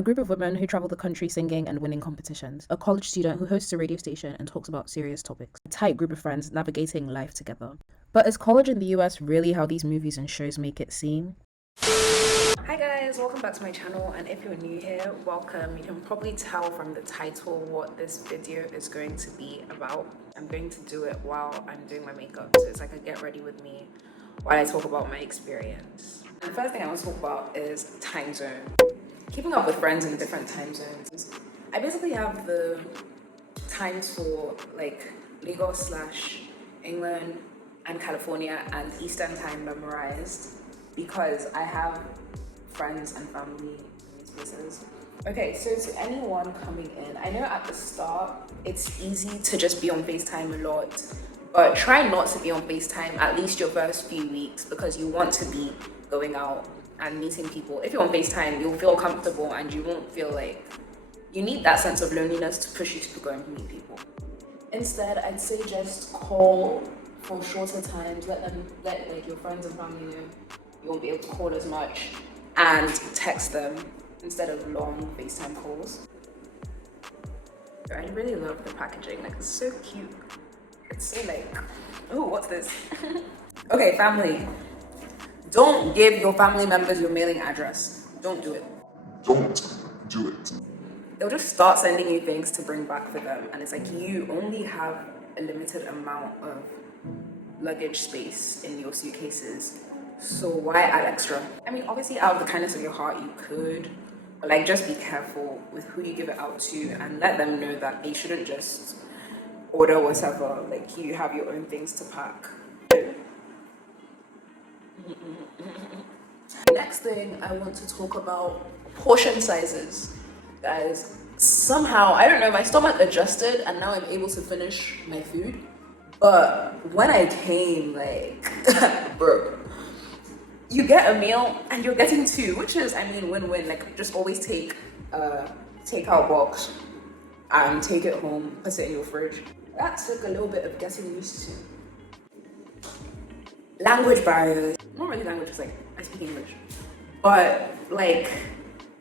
A group of women who travel the country singing and winning competitions. A college student who hosts a radio station and talks about serious topics. A tight group of friends navigating life together. But is college in the US really how these movies and shows make it seem? Hi guys, welcome back to my channel, and if you're new here, welcome. You can probably tell from the title what this video is going to be about. I'm going to do it while I'm doing my makeup, so it's like a get ready with me while I talk about my experience. And the first thing I want to talk about is time zone. Keeping up with friends in different time zones. I basically have the times for like Lagos/England and California and Eastern time memorized because I have friends and family in these places. Okay, so to anyone coming in, I know at the start it's easy to just be on FaceTime a lot, but try not to be on FaceTime at least your first few weeks because you want to be going out and meeting people. If you're on FaceTime, you'll feel comfortable and you won't feel like you need that sense of loneliness to push you to go and meet people. Instead, I'd say just call for shorter times. Let like your friends and family know you won't be able to call as much, and text them instead of long FaceTime calls. I really love the packaging, like it's so cute. It's so like, oh, what's this? Okay, family. Don't give your family members your mailing address. Don't do it. Don't do it. They'll just start sending you things to bring back for them, and it's like you only have a limited amount of luggage space in your suitcases, so why add extra? I mean, obviously out of the kindness of your heart you could, but like just be careful with who you give it out to and let them know that they shouldn't just order whatever, like you have your own things to pack. Next thing I want to talk about portion sizes. Guys, somehow, I don't know, my stomach adjusted and now I'm able to finish my food. But when I came, like, bro, you get a meal and you're getting two, which is, I mean, win-win. Like, just always take a takeout box and take it home, put it in your fridge. That took a little bit of getting used to. Language barriers. Not really language, it's like, I speak English. But, like,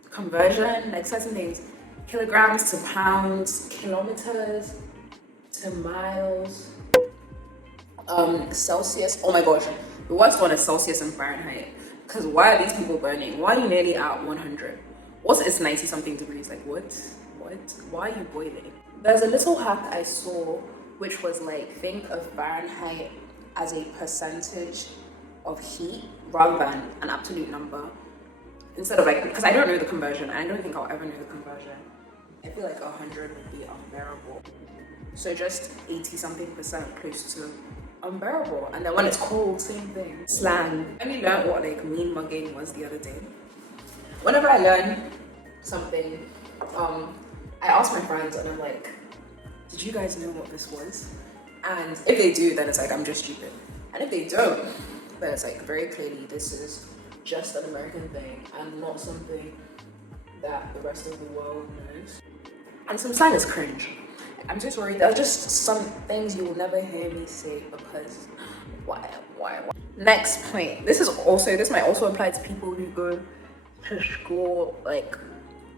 conversion, like certain things, kilograms to pounds, kilometers to miles, Celsius. Oh my gosh, the worst one is Celsius and Fahrenheit. Because why are these people burning? Why are you nearly at 100? What's it's 90 something degrees? Like what? Why are you boiling? There's a little hack I saw which was like, think of Fahrenheit as a percentage of heat rather than an absolute number. Instead of like, because I don't know the conversion, and I don't think I'll ever know the conversion. I feel like 100 would be unbearable. So just 80 something percent close to unbearable. And then when it's cold, same thing. Slang. I only learned what like mean mugging was the other day. Whenever I learn something, I ask my friends and I'm like, did you guys know what this was? And if they do, then it's like, I'm just stupid. And if they don't, then it's like, very clearly this is just an American thing and not something that the rest of the world knows. And some slang is cringe. I'm so sorry, there are just some things you will never hear me say because why? Next point. This might also apply to people who go to school like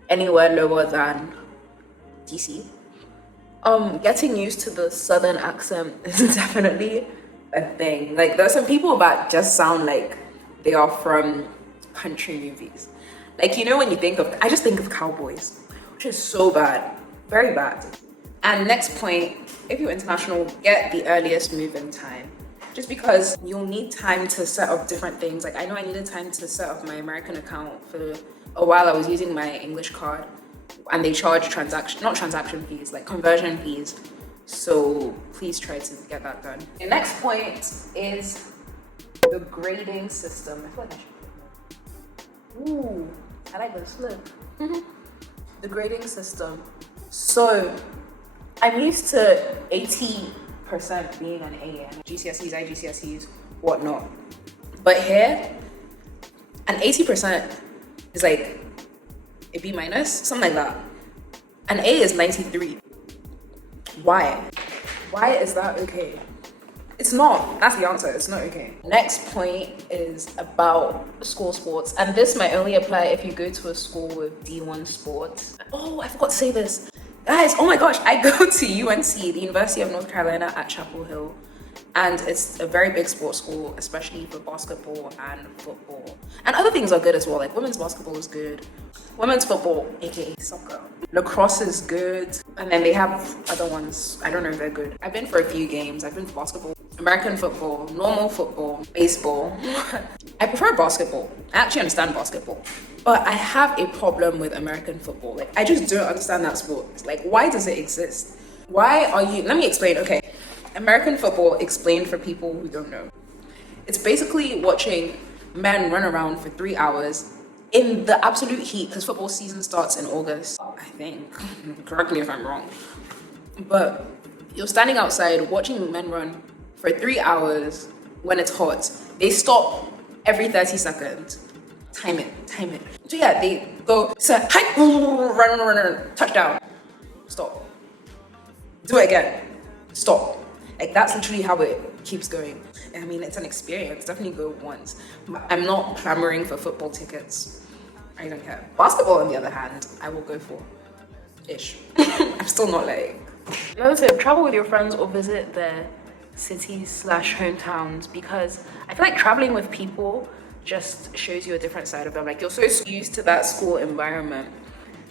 anywhere lower than DC. Getting used to the southern accent is definitely a thing. Like there are some people that just sound like they are from country movies. Like, you know, when you think of, I just think of cowboys, which is so bad, very bad. And next point, if you're international, get the earliest move-in time. Just because you'll need time to set up different things. Like I know I needed time to set up my American account for a while. I was using my English card and they charge not transaction fees, like conversion fees. So please try to get that done. The next point is the grading system. I feel like I should put more. Ooh, I like this, look. The grading system. So I'm used to 80% being an A and GCSEs, IGCSEs, whatnot. But here, an 80% is like a B minus, something like that. An A is 93. Why? Why is that okay? It's not. That's the answer. It's not okay. Next point is about school sports. And this might only apply if you go to a school with D1 sports. Oh, I forgot to say this. Guys, oh my gosh, I go to UNC, the University of North Carolina at Chapel Hill. And it's a very big sports school, especially for basketball and football. And other things are good as well, like women's basketball is good. Women's football, aka soccer. Lacrosse is good. And then they have other ones. I don't know if they're good. I've been for a few games. I've been for basketball, American football, normal football, baseball. I prefer basketball. I actually understand basketball. But I have a problem with American football. Like, I just don't understand that sport. Like, why does it exist? Why are you... Let me explain. Okay. American football, explained for people who don't know. It's basically watching men run around for 3 hours in the absolute heat, because football season starts in August, I think. Correct me if I'm wrong. But you're standing outside watching men run for 3 hours when it's hot. They stop every 30 seconds. Time it. So yeah, they go, hike, run, touchdown. Stop. Do it again. Stop. Like, that's literally how it keeps going. I mean, it's an experience. Definitely go once. But I'm not clamoring for football tickets. I don't care. Basketball, on the other hand, I will go for. Ish. I'm still not like... Another tip, travel with your friends or visit their cities/hometowns, because I feel like traveling with people just shows you a different side of them. Like, you're so used to that school environment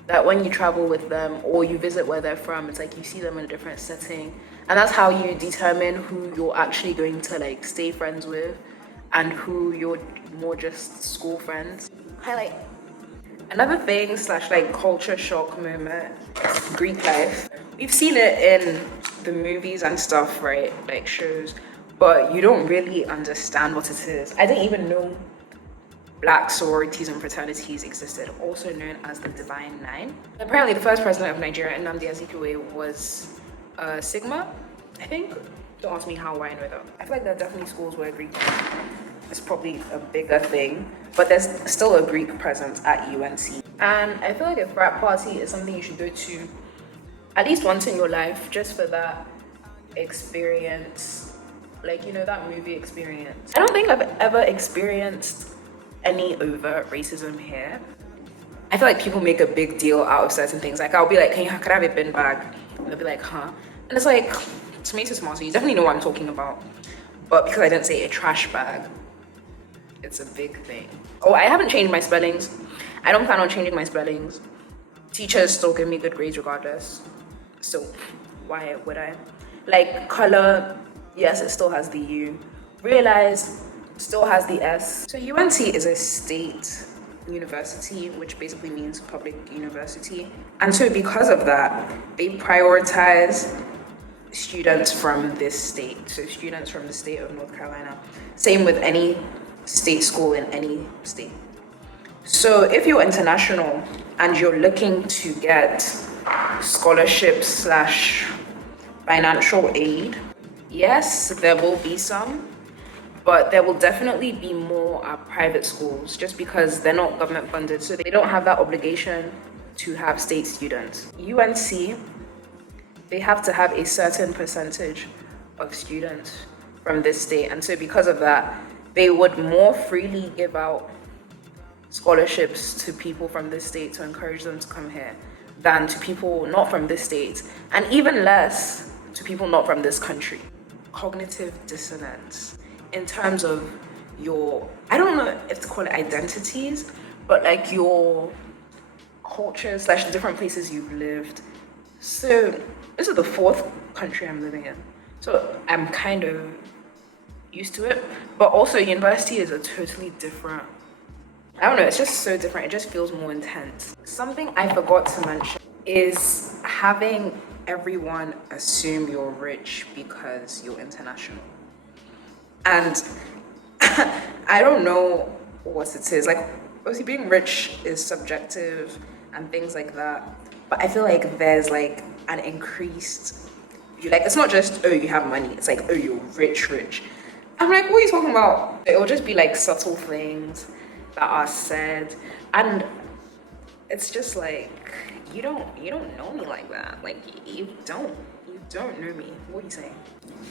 that when you travel with them or you visit where they're from, it's like you see them in a different setting. And that's how you determine who you're actually going to like stay friends with and who you're more just school friends. Highlight. Another thing / like culture shock moment, Greek life. We've seen it in the movies and stuff, right? Like shows, but you don't really understand what it is. I didn't even know Black sororities and fraternities existed, also known as the Divine Nine. Apparently, the first president of Nigeria, Nnamdi Azikiwe, was Sigma, I think. Don't ask me how, why I know that. I feel like there are definitely schools where Greek is probably a bigger thing, but there's still a Greek presence at UNC. And I feel like a frat party is something you should go to at least once in your life, just for that experience. Like, you know, that movie experience. I don't think I've ever experienced any overt racism here. I feel like people make a big deal out of certain things. Like, I'll be like, hey, could I have a bin bag? And they'll be like, huh? And it's like, tomato, you definitely know what I'm talking about. But because I didn't say a trash bag, it's a big thing. Oh, I haven't changed my spellings. I don't plan on changing my spellings. Teachers still give me good grades regardless. So why would I? Like color, yes, it still has the U. Realize, still has the S. So UNC is a state university, which basically means public university. And so because of that, they prioritize students from this state. So students from the state of North Carolina. Same with any state school in any state. So if you're international and you're looking to get scholarships / financial aid, yes, there will be some, but there will definitely be more at private schools just because they're not government funded, so they don't have that obligation to have state students. UNC, they have to have a certain percentage of students from this state, and so because of that, they would more freely give out scholarships to people from this state to encourage them to come here than to people not from this state, and even less to people not from this country. Cognitive dissonance in terms of your, I don't know if to call it identities, but like your cultures / the different places you've lived. So this is the 4th country I'm living in, so I'm kind of used to it, but also university is a totally different, I don't know, it's just so different. It just feels more intense. Something I forgot to mention is having everyone assume you're rich because you're international. And I don't know what it is. Like, obviously being rich is subjective and things like that. But I feel like there's like an increased, it's not just, oh, you have money. It's like, oh, you're rich. I'm like, what are you talking about? It will just be like subtle things that are said, and it's just like, you don't know me like that. Like, you don't know me. What are you saying?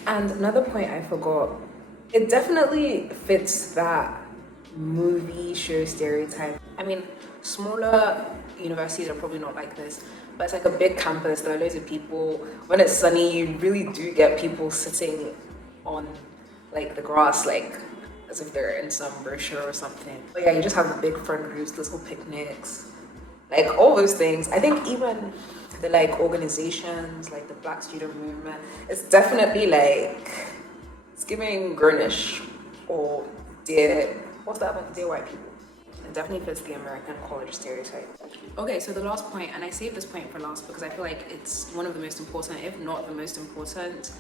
And another point I forgot, it definitely fits that movie show stereotype. I mean, smaller universities are probably not like this, but it's like a big campus. There are loads of people. When it's sunny, you really do get people sitting on like the grass, like as if they're in some brochure or something. But yeah, you just have the big friend groups, little picnics, like all those things. I think even the like organizations, like the Black Student Movement, it's definitely like it's giving Greenwich or dear, what's that one? Dear white people. It definitely fits the American college stereotype. Okay, so the last point, and I saved this point for last because I feel like it's one of the most important, if not the most important,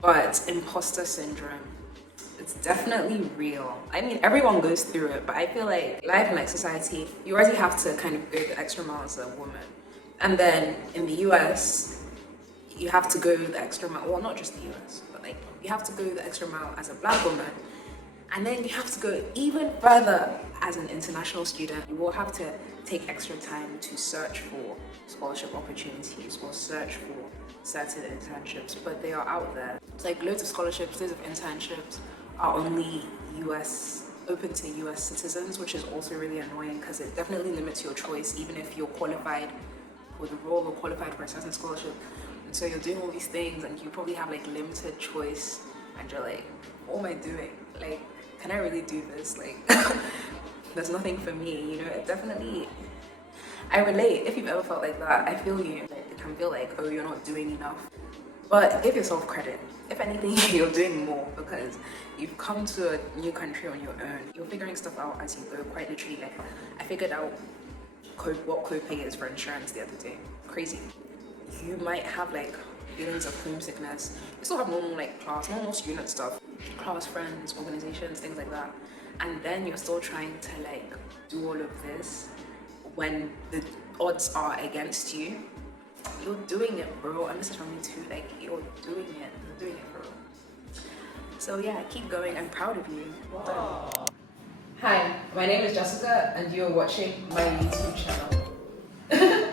but imposter syndrome. It's definitely real. I mean, everyone goes through it, but I feel like life and like society, you already have to kind of go the extra mile as a woman. And then in the US, you have to go the extra mile, well, not just the US, but like you have to go the extra mile as a Black woman. And then you have to go even further as an international student. You will have to take extra time to search for scholarship opportunities or search for certain internships, but they are out there. It's like loads of scholarships, loads of internships are only open to US citizens, which is also really annoying because it definitely limits your choice, even if you're qualified for the role or qualified for a certain scholarship. And so you're doing all these things and you probably have like limited choice and you're like, what am I doing? Like, can I really do this? Like, there's nothing for me, you know? It definitely, I relate. If you've ever felt like that, I feel you. It can feel like, oh, you're not doing enough. But give yourself credit. If anything, you're doing more because you've come to a new country on your own. You're figuring stuff out as you go, quite literally. Like, I figured out what copay is for insurance the other day. Crazy. You might have like feelings of homesickness. You still have normal like class, normal student stuff, class friends, organizations, things like that. And then you're still trying to like do all of this when the odds are against you. You're doing it, bro. And this is from me too. Like, you're doing it. You're doing it, bro. So yeah, keep going. I'm proud of you. Well done. Hi, my name is Jessica, and you're watching my YouTube channel.